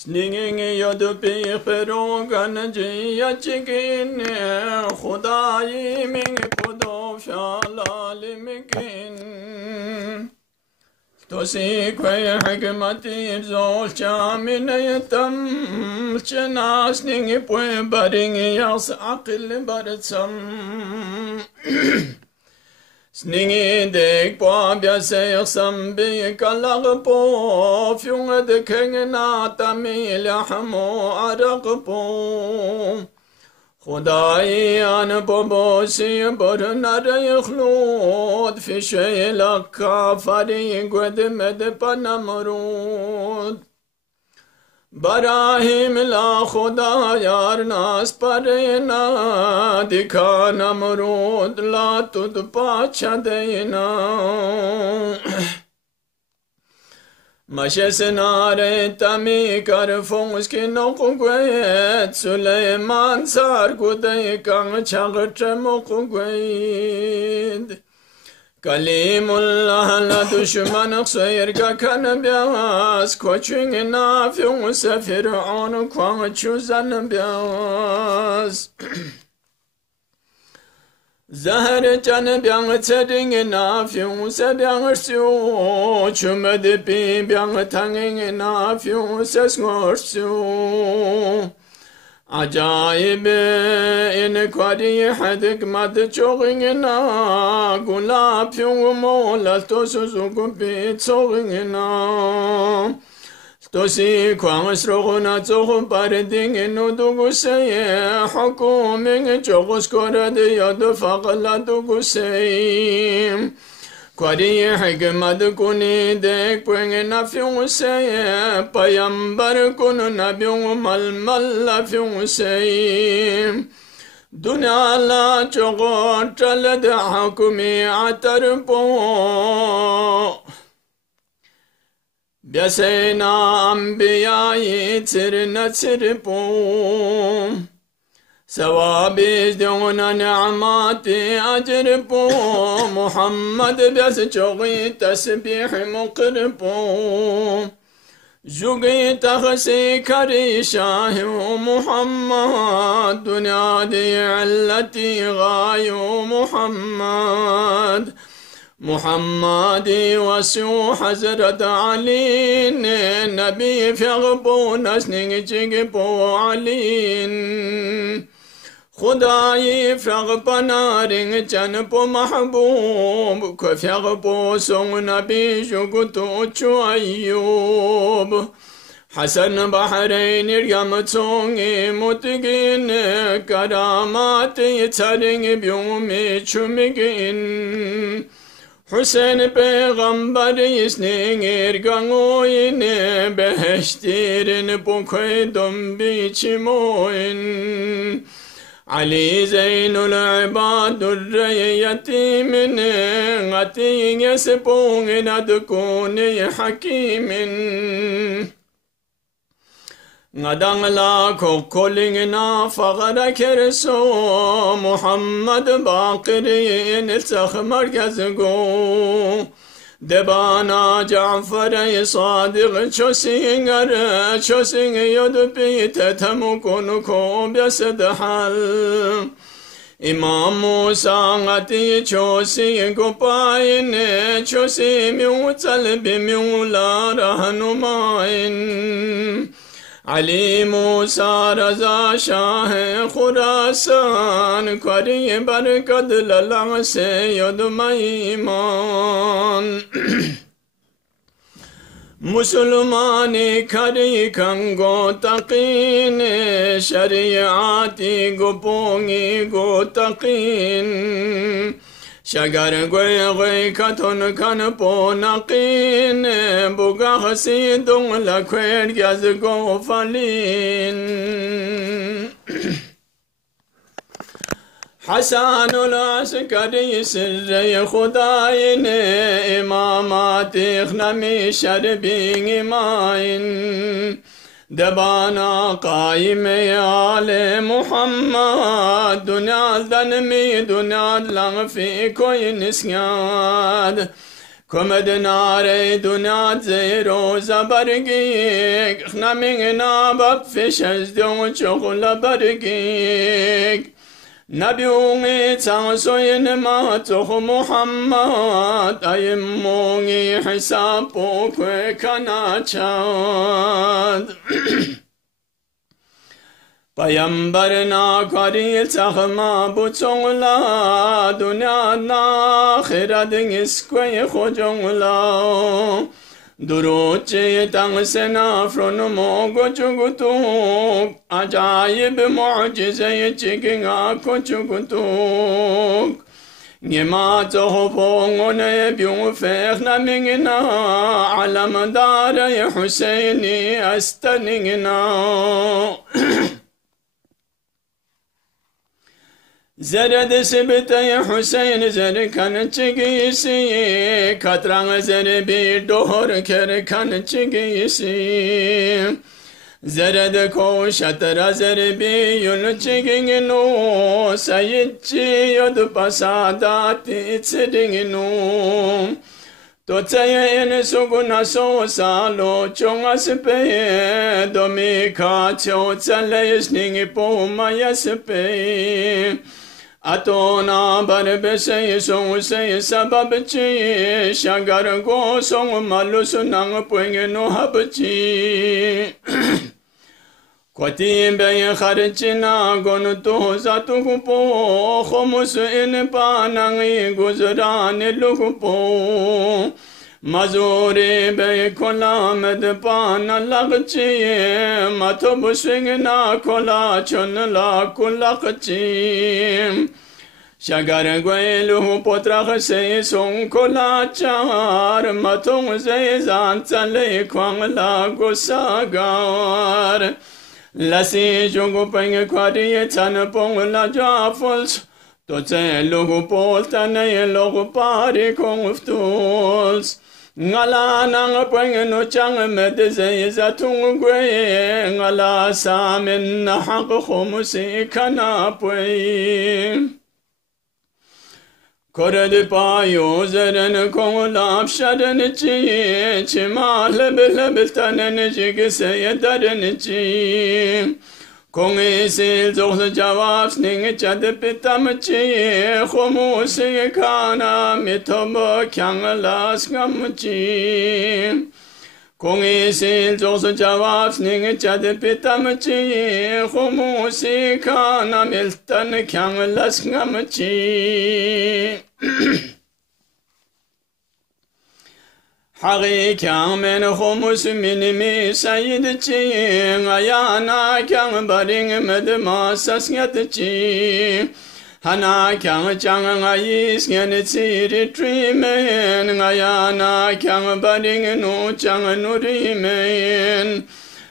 Sningen yodu piperogan jiya chikin Khudayi min kudo fyalalimin Tosi kwe hikmati zol chamin yetam Chena sningi pwe baringi yas aqil baratsam Sningi dek po byase sambi kalag po Fyung de kengna tamil hamo araq po Khudayi an bobosi burnar yakhlud Fi shayla kafari gwed med panamrud Barahim la khuda yar nas parena Dikha namrud la tud pacha deina Mashesenare tami karfons ki nokugwet Suleiman sar gudai kang chagre mokugwet Kalimullah la dushman khsayr ka kan bias Koching na fyung safir on kwang chuzan bias Zahar chan byang tsering na fyung sa byang syu Chumad pi byang thanging na fyung sa ngor syu Ajaib in kwari hadik mad choging na Gulab fyung mola to suzuku pi tsoging na Tosi kwang sroguna tsogu pareding inu dugu seye Hukuming chogos korade yadu faqla dugu seye Kwari hikmad kuni dek pweng na fyung seye Payambar kunu nabyung mal la fyung seye Dunya la chogo chalad hukumi atar po Byasena ambiyayi tsirna tsirpo Sawabiz dungna ni'mati ajirpo Muhammad byas chogi tasbih muqirpo Jugi takhsi kari shahi Muhammad Dunya di allati ghayu Muhammad محمدي وسو حزرت علي نبي في غبون سنين جيبو علي خداي فغبنا رين جنبو محبوب كفي غبو سون نبي جوكتو چو أيوب حسن بحرين اليمتوني متقين كراماتي ترين بيومي چمقين Hüseyin peygamber isnin ergangoyine Beheshtirin bu koydum biçim oyun Ali Zeynul ibadur yetimin Atin yesipun adkuni hakimin Ngadang la kokoling na fagara kerso Muhammad Baqiri nilsakh markaz go Debana Ja'far Sadiq Chosin yodupi tetamukun ko byasad hal Imam Musa ngati chosin gopain Chosin miutal bimiula rahnumain Ali Musa Raza Shah Khurasan Kwari barkad lalang se yodma iman Musulmani kari kango taqin Shariati gopongi go taqin Shagar gwe katon kan po naqin Buga hasidung la kwer gyaz go falin Hasanul askari sirre khudayin Imamat ikhnami sharbin imain دبانا قايم آل محمد دنيا ذنمي دنيا لغ في كوي نسياد Komedinare dunat zero zabargig Namingina bab fishes don't chocolate bargig Nabiungi tsansoyin matoh Muhammad Aymungi hisapo kwe kanachad Payambar na karil tsahma butsongla Dunya na khirading iskwe khojongla Duroche tang sena fronomo gochugutuk Ajayib mu'jize chikinga kochugutuk Ngema tsoho pongone byung fekh na mingina Alam dara Husaini astaningina Zerede sibite Hüseyin zeri kan çigisi Katran zeri bir dohor ker kan çigisi Zerede koşatara zeri bir yun çiginu Sayitçi yodu pasadati içirinu Totaya ene suguna so salo chonga sepe Domi ka cho tsaleis ningi poma ya sepe Atona barbese song se sababachi shagar go song malu sunang puenge no habachi Kwatim be kharchina gon to zatu kupo khomus in panang guzran lukupo Mazuri be kolamad pan lagchi matob swingna kola chon la kulakchi Shagar gwelu potra se son kola char matong ze zan tsale kwang la gosagar Lasi jungu penge kwadi tsan pong la jafuls Totse logo poltane logo pari konguftuls Ngala nang penge no chang medeze zatung gwe Ngala samin na haq khumusi kana pwe Koredi payo zeren kongulap shaden chi Chima lebil tanen jigise yedaren chi Kongi sil zohse javab sning chad pitam chi Khumusi kana mitob kyang las ngam chi Kongi sil zohse javab sning chad pitam chi Khumusi kana miltan kyang las ngam chi Hagi kyang men khumus minimi sayid chi Ayana kyang baring med masas ngat chi Hana kyang chang ngayis ngen tsiri trimen Ayana kyang baring no chang nurimen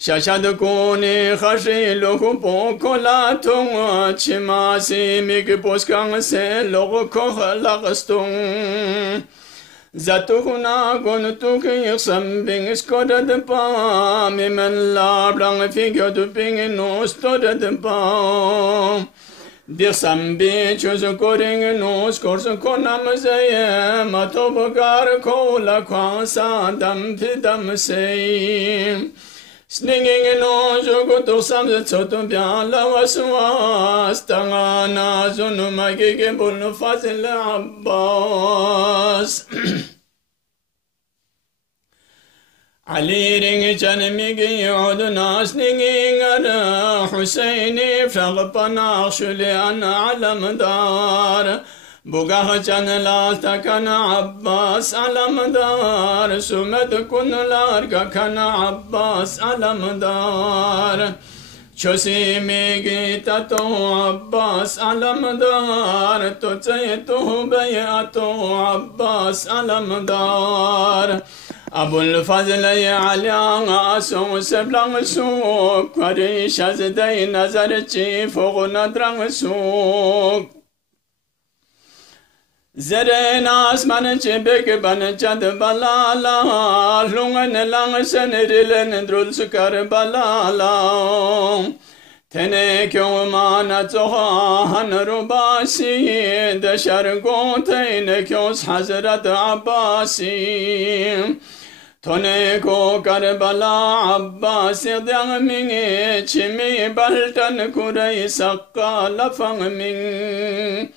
Shashad koni khashi loku pokola tung Chimasi mig poskang se loku koh lagastung Zatukuna gonutuki yaksam bing skoda de pa Mimen la blang figyo du bing no stoda de pa Dirsam bi chuzu koring no skorso konam zeye Matobogar kola kwansa dam pidam se Sninging no jogo sam the totum bia la waswas tangana zunu magige bolu fazil abbas Ali ring janmigi yudna sninging ana Husaini fragpana shuli ana alam dar Bugah janla takana Abbas alamdar Sumed kunlar kakana Abbas alamdar Chosi migita to Abbas alamdar Totse to bayato Abbas alamdar Abul Fazl Aliang Asu Seblang Suk Kwari Shazday Nazarchi Fogunadrang Suk Zeren asman çebek ban çad balala lungan lang senerilen drul sukar balala Tene kyo mana zoha hanarubasi dashar gote kyo Hazrat Abbasi Tone ko Karbala Abbas dangming chimi baltan kurai sakka lafang ming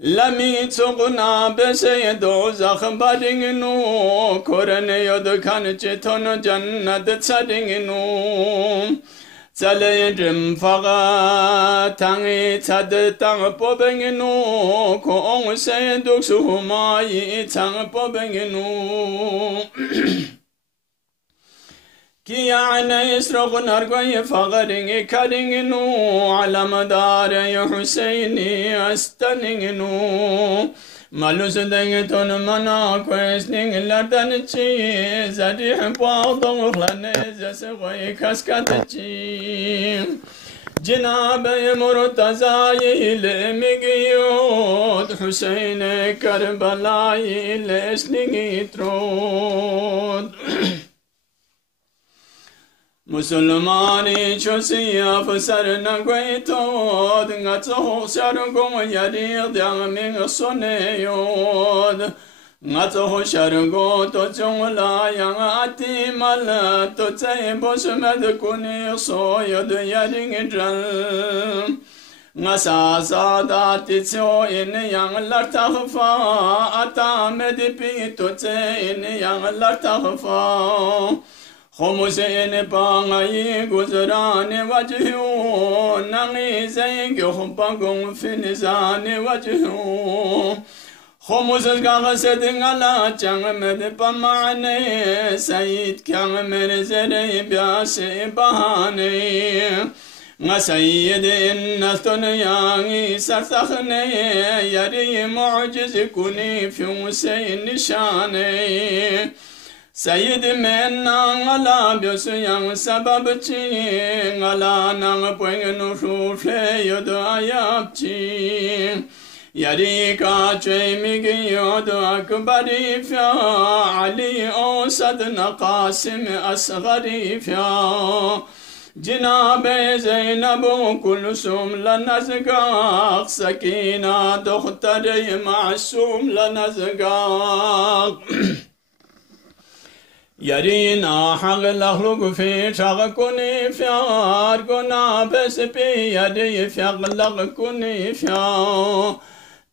Lami tsugna bese dozakh bading nu korane yod kan cheton jannat tsading nu Zale jim faga tangi tsad tang pobeng nu ko ong se duk su ma yi tang pobeng nu Kiyana isroq nargoy fagaring karing nu alamadar Husaini astaning nu Malus deng ton mana questing lardan chi zadi pardon khane zasway kaskat chi Cenab Murtaza ile migiyot Husain Karbala ile slingitrod Musulmani chosiya fasar na gwaito nga tso sharu gong yari dyang ming sone yod nga tso sharu go to chong la yang ati mal to tsai bos med kuni so yod yari ngidral nga sa da ti tso in yang lar ta fa ata med pi to tsai in yang lar ta fa Khomusen pangai guzrane wajhu nangi zeng pagong finizane wajhu Khomusen gaset ngala chang med pamane Said kyang mer zere byase bahane nga sayyid innatun yangi sarsakhne yari mu'jiz kuni fi Husain nishane Sayyid men ngala byosu yang sabab chi ngala nang poeng no shufle yod ayap chi yari ka chwe mig yod akbari fya Ali o sadna Qasim asghari fya Jinab Zainab Kulsum lanazgaq Sakina dokhtar ma'sum lanazgaq Yarina haglahlug fi chagkuni fyar guna bespi yari fyaglag kuni fya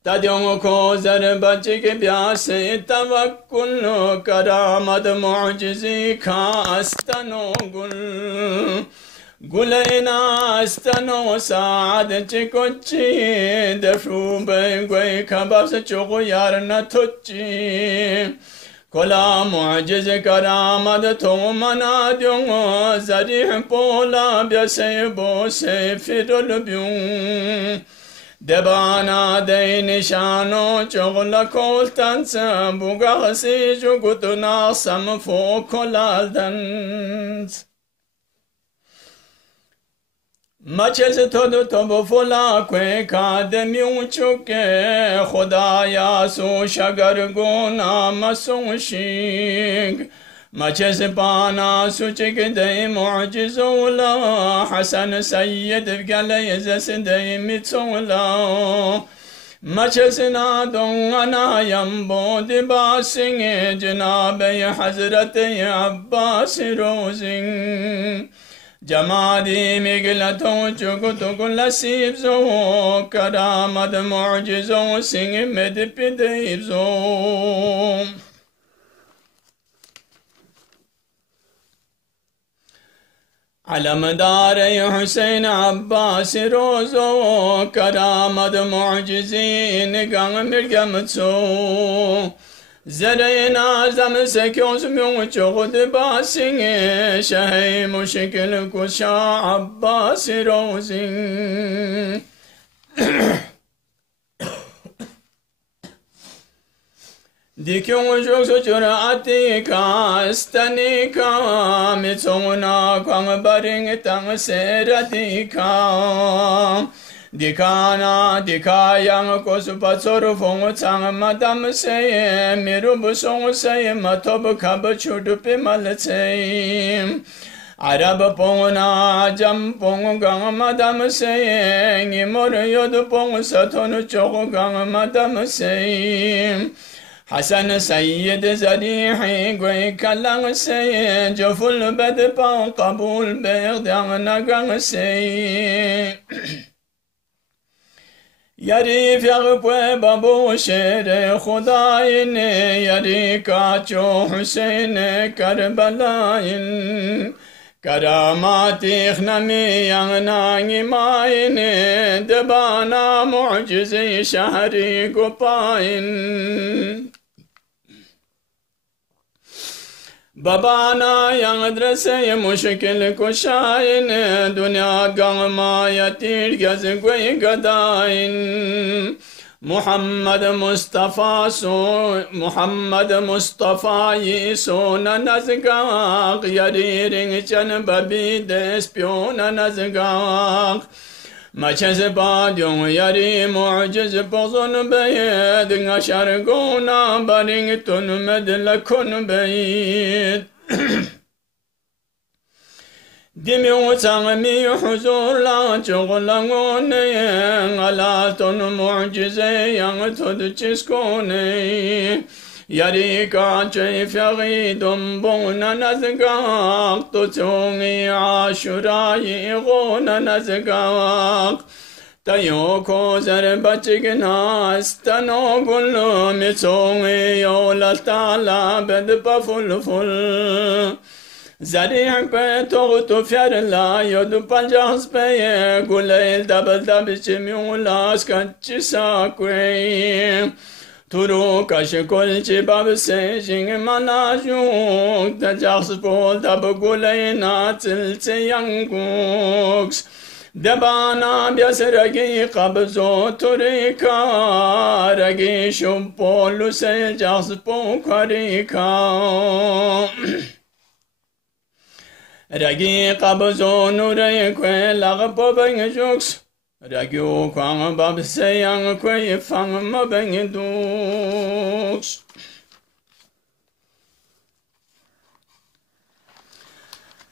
Tadyong ko zarbach ke byase tawakkul karamad mu'jizi ka astano gul Gulena astano saad chikochi dashu bengwe kabas chogo yarna tuchi Kola mu'jiz karamad thomana dyong zarih pola byase bo se firul byung Debana de nishano chogla koltansa buga si jugutuna sam fo koladans Maches todo tobo fola kwe kademyung chuke Khodaya so shagar gona masung shik Maches pana suchik de mu'jizola Hasan Sayyid vgalay zas de mitzola Maches na dongana yambo de basing Janabe Hazrat Abbas rozing Jamadi miglato chukutu kulasib zo Karamad mu'jizo sing medipidib zo Alamadar Husain Abbas rozo Karamad mu'jizin gang mirgamtso Zerayna zam se kyos myung chogod basing Shahay mushkil kusha Abbas rozing Dikyung jokso chura atika stanika Mitsonguna kwang baring tang seratika Dikana dikayang kosupatsor fong tsang madam se Mirub song se matob kab chudupi mal se Arab pongna jam pong gang madam saying mor yod pong satonu chok gang madam saying Hasan Sayyid Zarihi Gwe Kalang saying Joful bed pa Kabul berdang nagang saying Yari fyagpwe babu shere khudain yari kacho Hussein Karbalain Karamati khnami yangnangi main debana mu'jizi shahri gupain Babana yang drese mushkil kushain dunya gangma yatir gazgwe gadain Muhammad Mustafa yisona nazgaq yariring chan babi despiona nazgaq Maçez badyong yari mu'ciz bozun beyed Ngaşar gona baring tunmed lakun beyed Dimi uçang mi huzurla çuğlangun Alatun mu'cize yang tud çiskone Yari kaçay fiyagidum bona nazgaq Tutungi aşurayi gona nazgaq Tayo kozer bachignas Tano gullu mitungi yola tala bedpa ful ful Zarih pe toğutu fiyarla yodu pancahs peye Guleyl dabal çimyulas kaççı sakwe Turu kaşı kolçi babse jing manajung Da jahs bol tabu guley natilse yanguks Debana biasragi qabzo turika Ragi şumpolu se jahs pokarika Ragi qabzo nure kwe lagpo beng juks Ragyo kwang babse yang kwe fang ma beng duks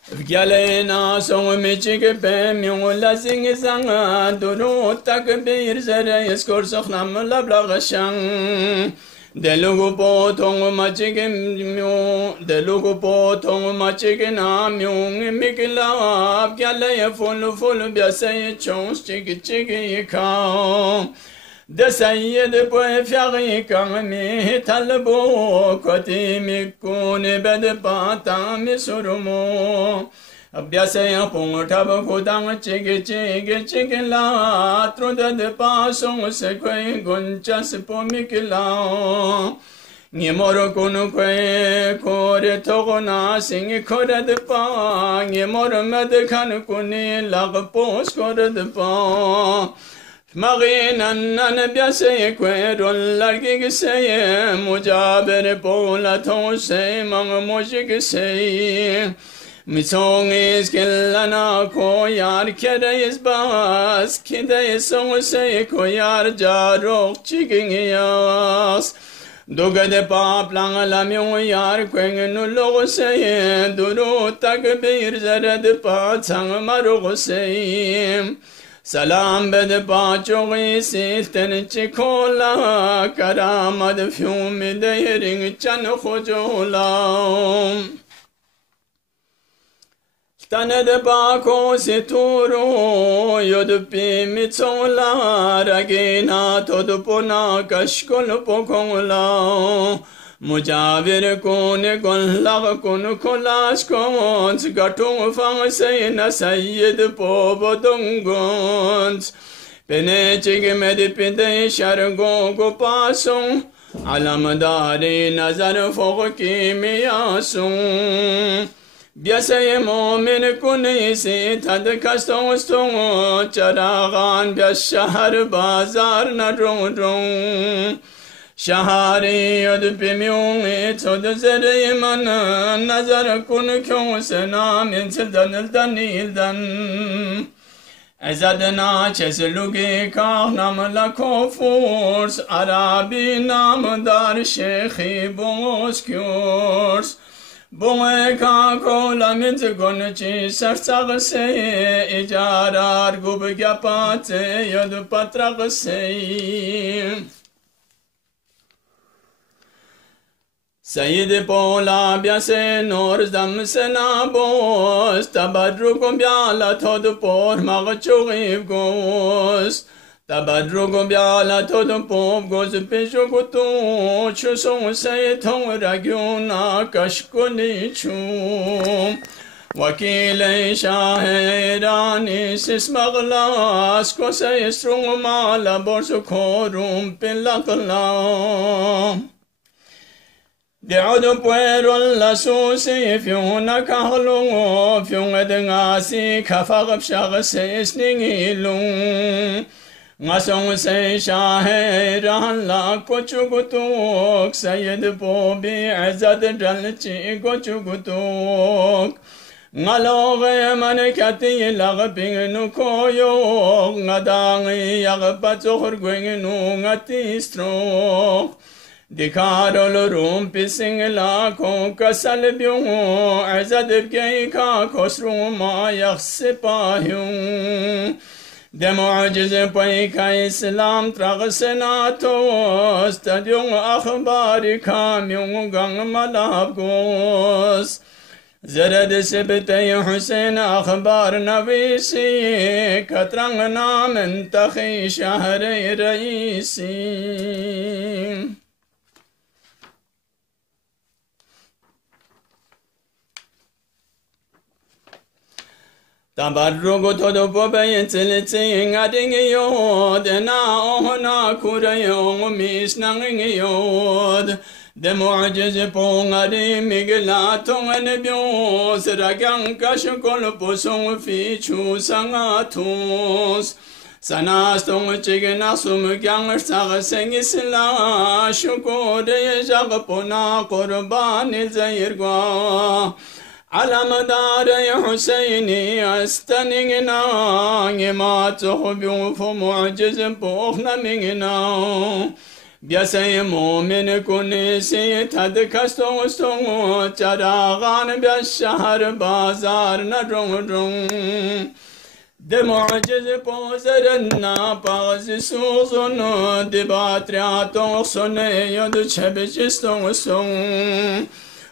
Vgyalena song michik pe myung la sing sang Duru tak bir zere iskor sokhnam labla shang Delugu po tong machik na myung mikla Vgyalaya ful biasay chons chik kao De sayyid po fyaghi kang mi talbo Koti mikuni bed pata mi surumo Biasay pong tab kudang chik la Truda de pasong se kwe gunchas po mikla Ngimoro kunu kwe kore togona singi kore de pa Ngimoro med kan kuni lag pos kore de pa Maginan nan biasay kwe rollar gigsay Mujaber pola tonsay mang mojig say Mitong is killana ko yar kereis bas Kide song say ko yar jarok chiging yas Dugade pap lang lamyong yar kweng nulo say Duru tak bir zere pa chang maro say Salam bed pa chogi silten chikola Karamad fyum de ring chan khojola Taned bako situru yodupi mitsola Ragina todupona kashkol pokongla Mujavir kone lag kun kolash kons Gatung fang sayna sayyid pobodongons Pene chig medipide shargo go pasung Alamadari nazar fog kimiyasung Biasay momin kunisi tad kastung Charagan bias shahar bazar na rung Shahari yod pimyung itod zere man Nazar kun kyung senam insildan ildan Ezadna çeslugi kahnam la kofurs Arabi namdar şekhi bozkurs Bunge ka kola mit gonchi sartsag se ijarar gub gyapate yod patrag se Sayyid pola biase nor dam sena bos tabadrukum biala tod por magchugib gos Tabadrukum biala tod por gos peshukutu chusong say thong ragyuna kashkuni chum Wakile shahirani sismaglas ko say strung mala borsu korum pilakla Diado puero la susi fiuna kahlo fiuna dengasi kafagap shagse sningilung ngasong se shahiran la kochugutuk sayed bobi azad jalchi kochugutuk ngaloge manekati lagping nu koyo ngadangi yagpatsohor gwengnu ngati strok Dikarol rumpi singla ko kasal byung azad bgei ka kosrum ma yakhsipahung Demu'ajiz pai ka islam tragsenato stadyung akhbari ka myung gang malabgos Zerad sebtay Hussein akhbar navisi katrang namen takhi shahr raisi Tabarrugo todo pobe tsilitsi ngadingi yod na ohna kurayo misnang yod de mu'jiz pongari miglatung nebyo seragang kashkol posong fi chu sangatus Sanastong chigna sum gyang sag sengisla shukode jagpona qurbani zairgwa Alamadar Husseini astaningina ngema tsohbyu fu mu'jiz pohna mingina Biasay mu'min kunisi tad kastong stong charagan biashar bazar na rong De mu'jiz pozerna paz suzun de batriaton sonne yod chebchistong song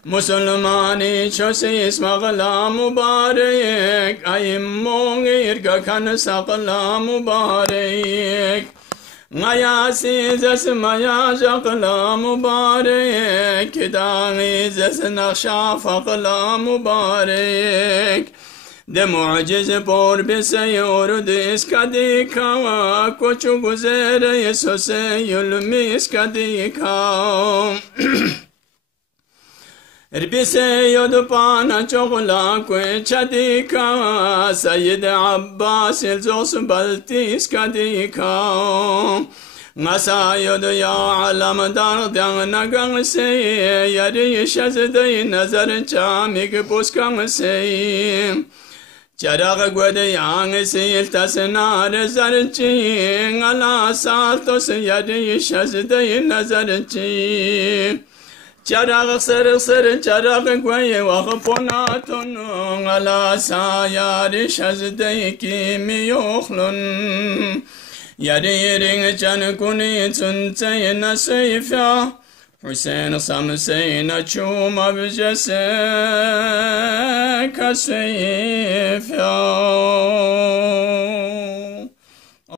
Musulmani chose ismagla mubarak ayimong irga kan sakla mubarak ngayasi zas maya jakla mubarak kidangi zas naksha fakla mubarak de mu'jiz por bisayor diskadika kochu guzere yesose yulmi iskadika Erbise yodupana chokla kwe chadika Sayyid Abbas ilzos baltis kadika Ngasa yodu ya alam dar dyang nagang se Yari shazday nazar chamik puskang se Charag gwede yang se iltasna rezar chi Ngala saltos yari shazday nazar chi Charag ser charag gwaye wakpona tonu ala sa yari shazday ki mi yokhlun Yari ring chan kuni tsun tsaye na seyfya Hüseyin samse na chuma bijese ka seyfya